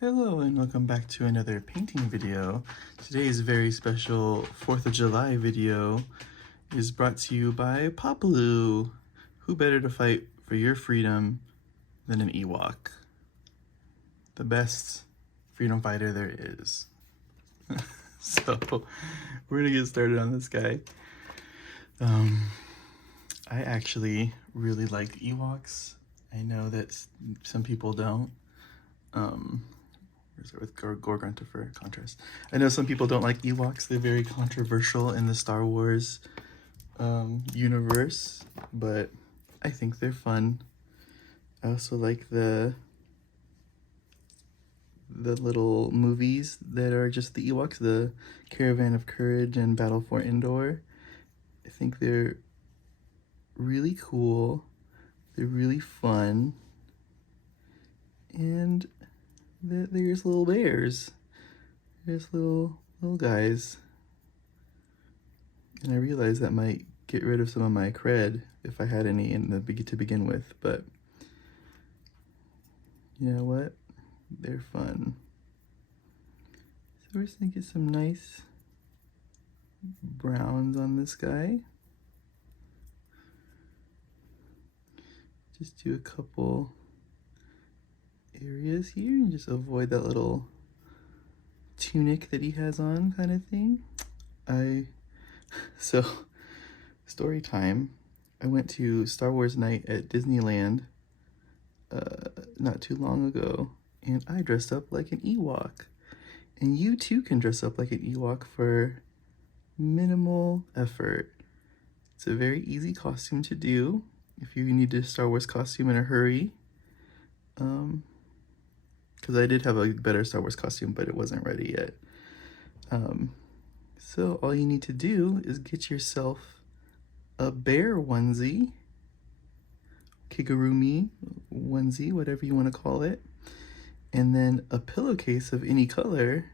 Hello and welcome back to another painting video. Today's very special 4th of July video is brought to you by Paploo. Who better to fight for your freedom than an Ewok? The best freedom fighter there is. So we're gonna get started on this guy. I actually really like Ewoks. I know that some people don't. With Gorgrunta for contrast. I know some people don't like Ewoks. They're very controversial in the Star Wars universe, but I think they're fun. I also like the little movies that are just the Ewoks, the Caravan of Courage and Battle for Endor. I think they're really cool. They're really fun. And there's little bears. There's little guys. And I realize that might get rid of some of my cred if I had any to begin with, but you know what? They're fun. So we're just gonna get some nice browns on this guy. Just do a couple areas here and just avoid that little tunic that he has on kind of thing. So story time. I went to Star Wars night at Disneyland not too long ago, and I dressed up like an Ewok. And you too can dress up like an Ewok for minimal effort. It's a very easy costume to do if you need a Star Wars costume in a hurry. Because I did have a better Star Wars costume, but it wasn't ready yet. So all you need to do is get yourself a bear onesie, kigurumi onesie, whatever you want to call it, and then a pillowcase of any color,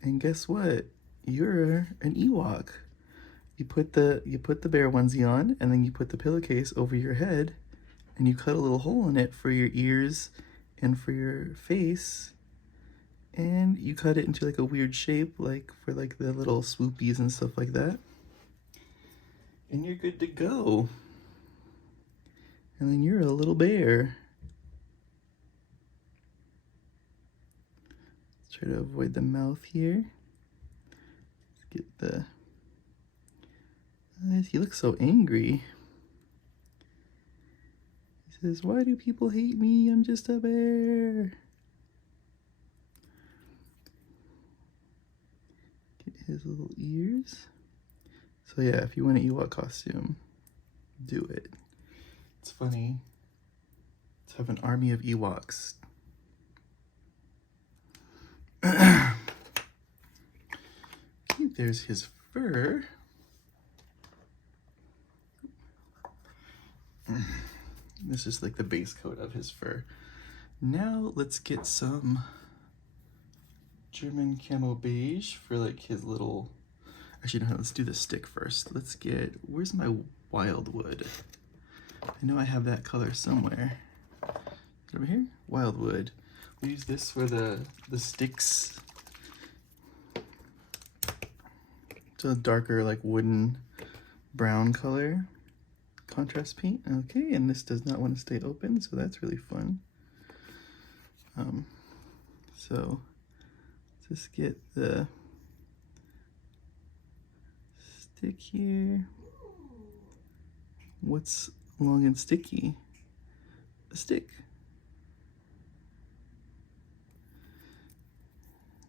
and guess what? You're an Ewok. You put the bear onesie on, and then you put the pillowcase over your head, and you cut a little hole in it for your ears and for your face, and you cut it into like a weird shape, like for like the little swoopies and stuff like that, and you're good to go. And then you're a little bear. Let's try to avoid the mouth here. Let's get the eyes. He looks so angry. He says, "Why do people hate me? I'm just a bear." Get his little ears. So yeah, if you want an Ewok costume, do it. It's funny to have an army of Ewoks. There's his fur. This is like the base coat of his fur. Now let's get some German camo beige for like his little, actually no, let's do the stick first. Let's get, where's my wildwood? I know I have that color somewhere. Over here? Wildwood. We use this for the sticks. It's a darker like wooden brown color. Contrast paint. Okay, and this does not want to stay open, so that's really fun. So let's just get the stick here. What's long and sticky? A stick.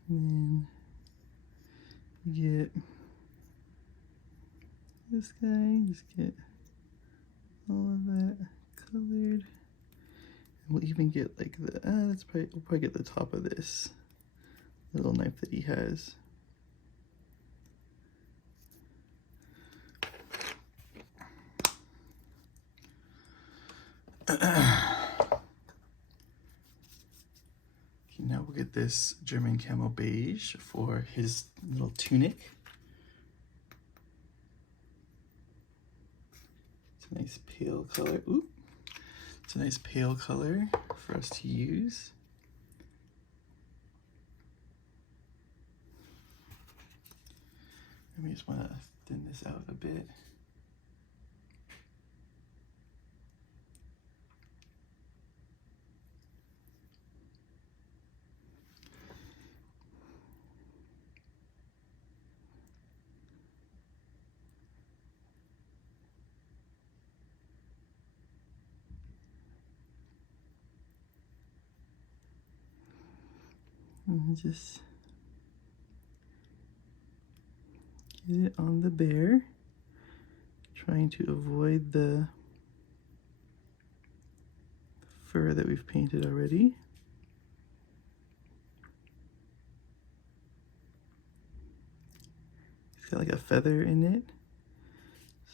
And then you get this guy, just get all of that colored. And we'll even get like the, we'll probably get the top of this little knife that he has. Now we'll get this German camo beige for his little tunic. It's a nice pale color. It's a nice pale color for us to use. We just want to thin this out a bit. And just get it on the bear, trying to avoid the fur that we've painted already. It's got like a feather in it,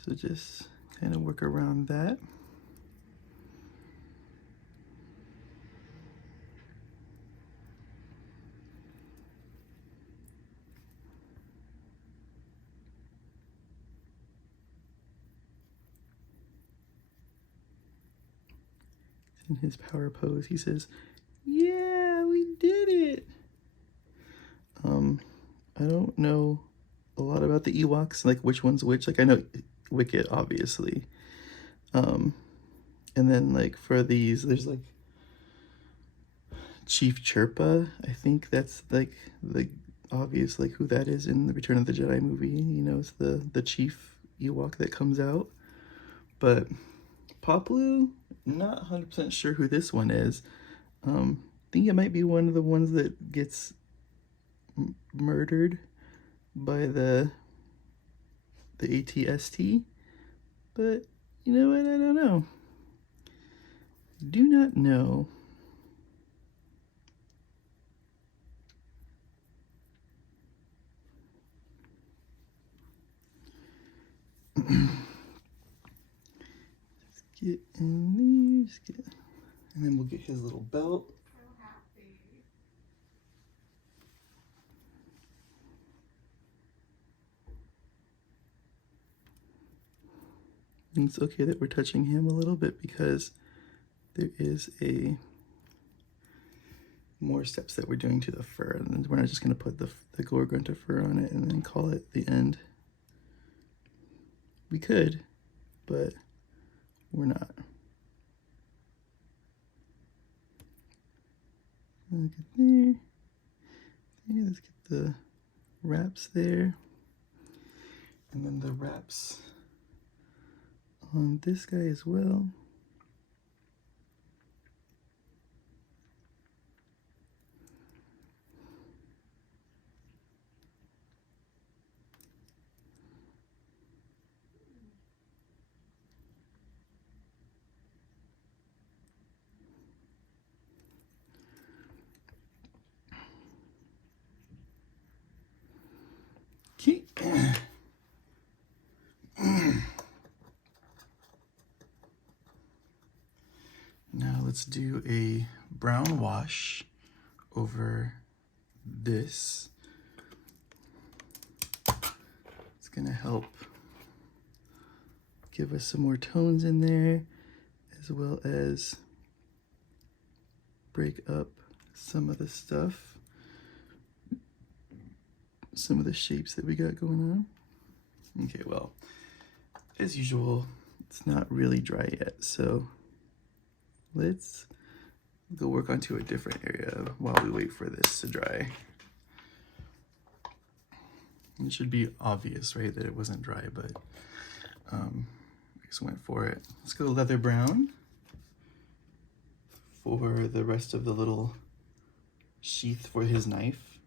so just kind of work around that. In his power pose, he says, "Yeah, we did it." I don't know a lot about the Ewoks, like which one's which. Like I know Wicket, obviously. And then like for these, there's like Chief Chirpa. I think that's like the obvious like who that is in the Return of the Jedi movie. You know, it's the Chief Ewok that comes out. But Paploo, not 100% sure who this one is. I think it might be one of the ones that gets murdered by the ATST. But you know what? I don't know. Do not know. Just get in there. Just get, and then we'll get his little belt. I think it's okay that we're touching him a little bit because there is a more steps that we're doing to the fur, and we're not just going to put the Gorgonta fur on it and then call it the end. We could, but we're not. Look at there. Yeah, let's get the wraps there, and then the wraps on this guy as well. Okay. Now let's do a brown wash over this. It's gonna help give us some more tones in there, as well as break up some of the stuff, some of the shapes that we got going on. Okay, well, as usual, it's not really dry yet, so let's go work onto a different area while we wait for this to dry. It should be obvious, right, that it wasn't dry, but I just went for it. Let's go leather brown for the rest of the little sheath for his knife.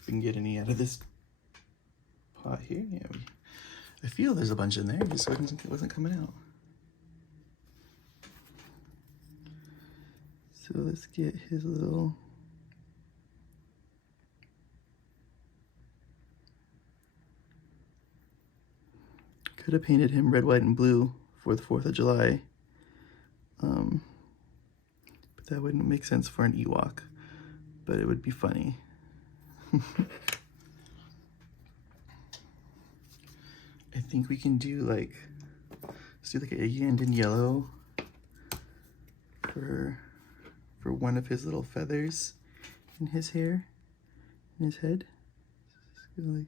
If we can get any out of this pot here, yeah. I feel there's a bunch in there, just it wasn't coming out. So let's get his little could have painted him red, white, and blue for the 4th of July. But that wouldn't make sense for an Ewok, but it would be funny. I think we can do like, let's do like a Yandin yellow for for one of his little feathers in his hair, in his head. Like,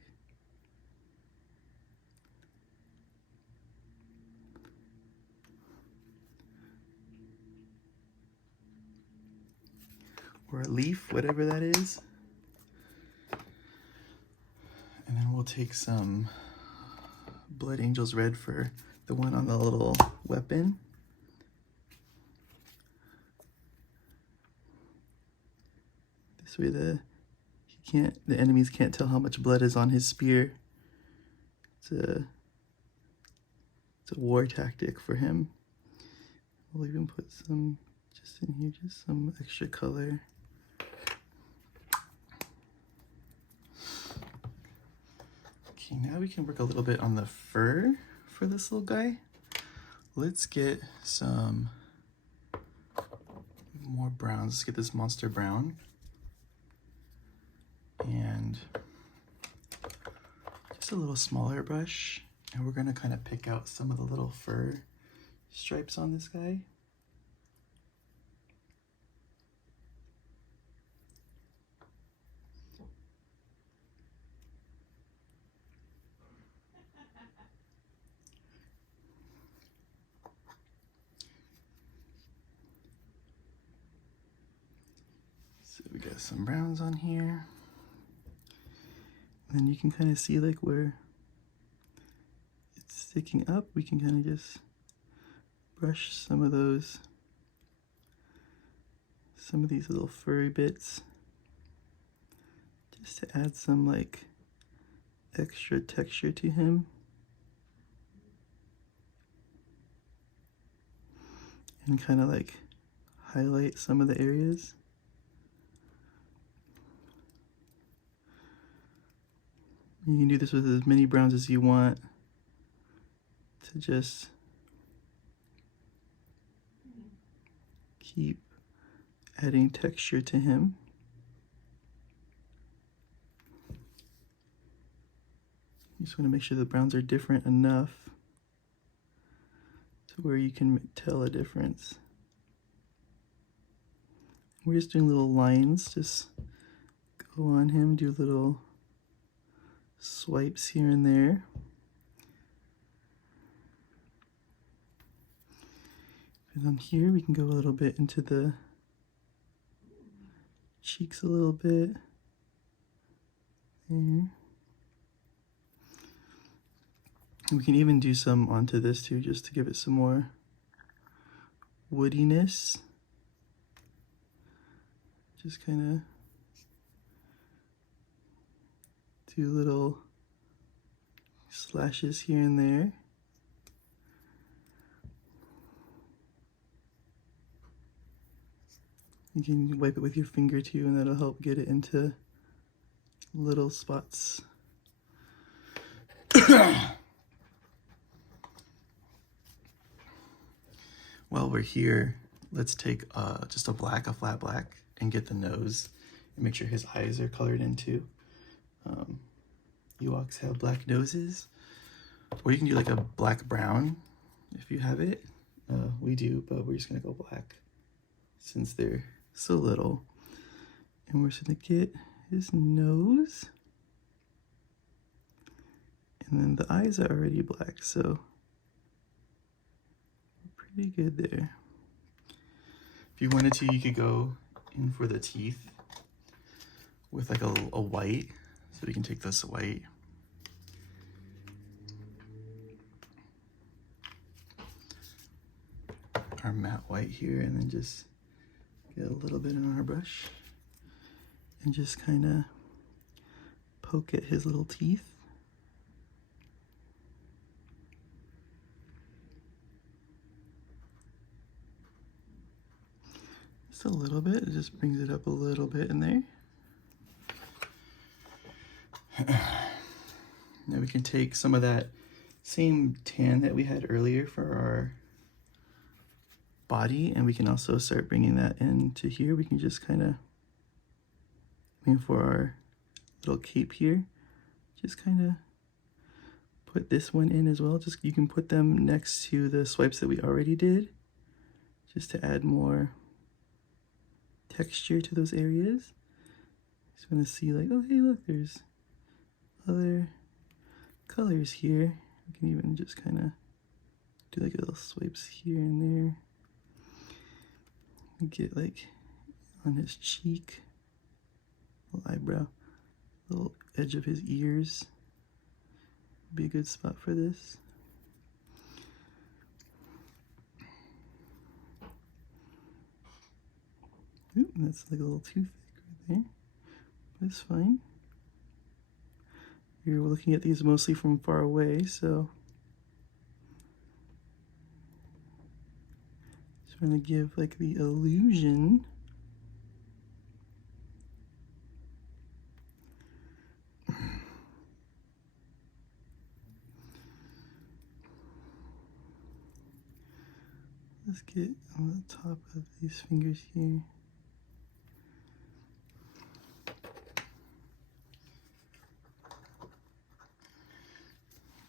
or a leaf, whatever that is. And then we'll take some Blood Angels Red for the one on the little weapon. This way the enemies can't tell how much blood is on his spear. It's a war tactic for him. We'll even put some just in here, just some extra color. Okay, now we can work a little bit on the fur for this little guy. Let's get some more browns. Let's get this monster brown. And just a little smaller brush. And we're gonna kind of pick out some of the little fur stripes on this guy. So we got some browns on here. And then you can kind of see like where it's sticking up, we can kind of just brush some of these little furry bits just to add some like extra texture to him. And kind of like highlight some of the areas. You can do this with as many browns as you want to just keep adding texture to him. You just want to make sure the browns are different enough to where you can tell a difference. We're just doing little lines, just go on him, do little swipes here and there. And on here we can go a little bit into the cheeks a little bit. There. And we can even do some onto this too, just to give it some more woodiness. Just kind of do little slashes here and there. You can wipe it with your finger too, and that'll help get it into little spots. While we're here, let's take just a flat black, and get the nose and make sure his eyes are colored in too. Ewoks have black noses, or you can do like a black brown if you have it. We do, but we're just gonna go black since they're so little. And we're just gonna get his nose, and then the eyes are already black, so pretty good there. If you wanted to, you could go in for the teeth with like a white. So we can take this white, our matte white here, and then just get a little bit on our brush and just kind of poke at his little teeth. Just a little bit, it just brings it up a little bit in there. Now we can take some of that same tan that we had earlier for our body, and we can also start bringing that into here. We can just kind of, for our little cape here, just kind of put this one in as well. Just, you can put them next to the swipes that we already did, just to add more texture to those areas. Just want to see like, oh hey look, there's other colors here. We can even just kind of do like little swipes here and there. Get like on his cheek, little eyebrow, little edge of his ears. Be a good spot for this. Ooh, that's like a little too thick right there. But it's fine. You're looking at these mostly from far away, so just trying to give like the illusion. Let's get on the top of these fingers here.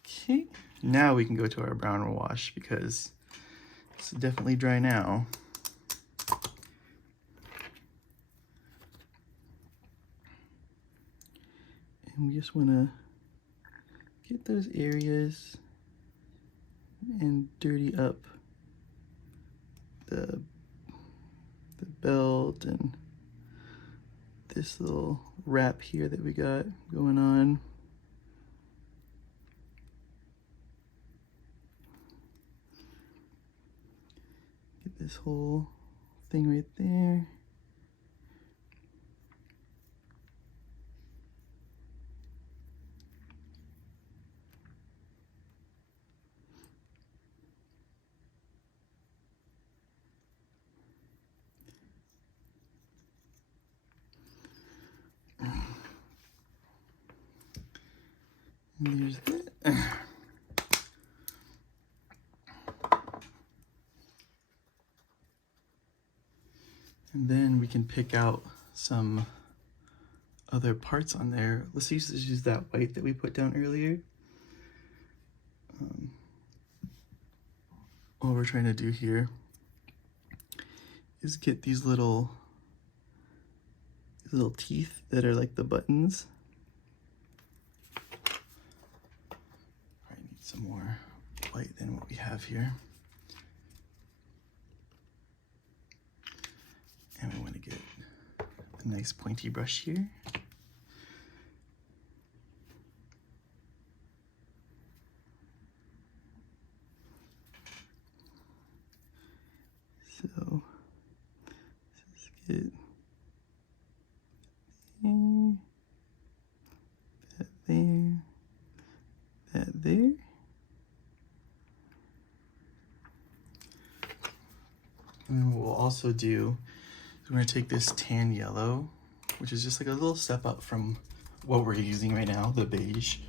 Okay, now we can go to our brown wash because it's definitely dry now. And we just want to get those areas and dirty up the belt and this little wrap here that we got going on. Get this whole thing right there. And there's that. And then we can pick out some other parts on there. Let's use that white that we put down earlier. What we're trying to do here is get these little teeth that are like the buttons. I need some more white than what we have here. And we want to get a nice pointy brush here. So let's get there, that there. And then what we'll also do is we're going to take this tan yellow, which is just like a little step up from what we're using right now, the beige.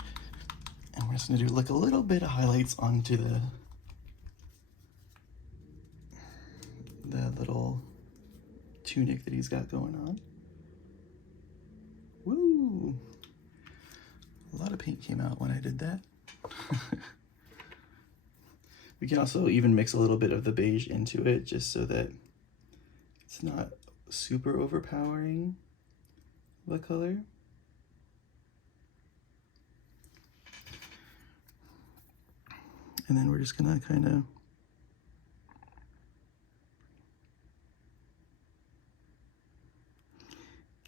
And we're just going to do like a little bit of highlights onto the little tunic that he's got going on. Woo! A lot of paint came out when I did that. We can also even mix a little bit of the beige into it just so that it's not super overpowering the color. And then we're just gonna kind of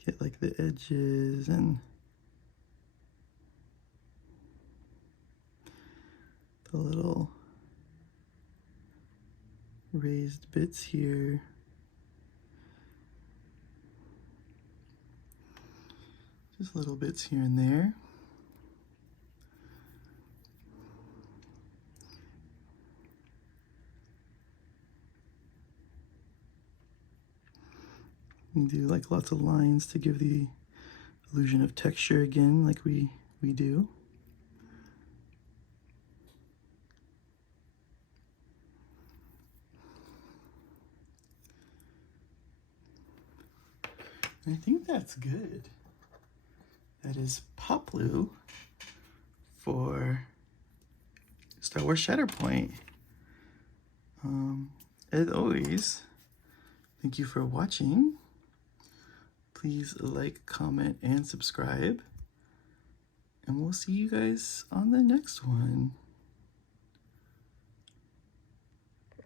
get like the edges and the little raised bits here. Just little bits here and there. And do like lots of lines to give the illusion of texture again, like we do. I think that's good. That is Paploo for Star Wars Shatterpoint. As always, thank you for watching. please like, comment, and subscribe. And we'll see you guys on the next one.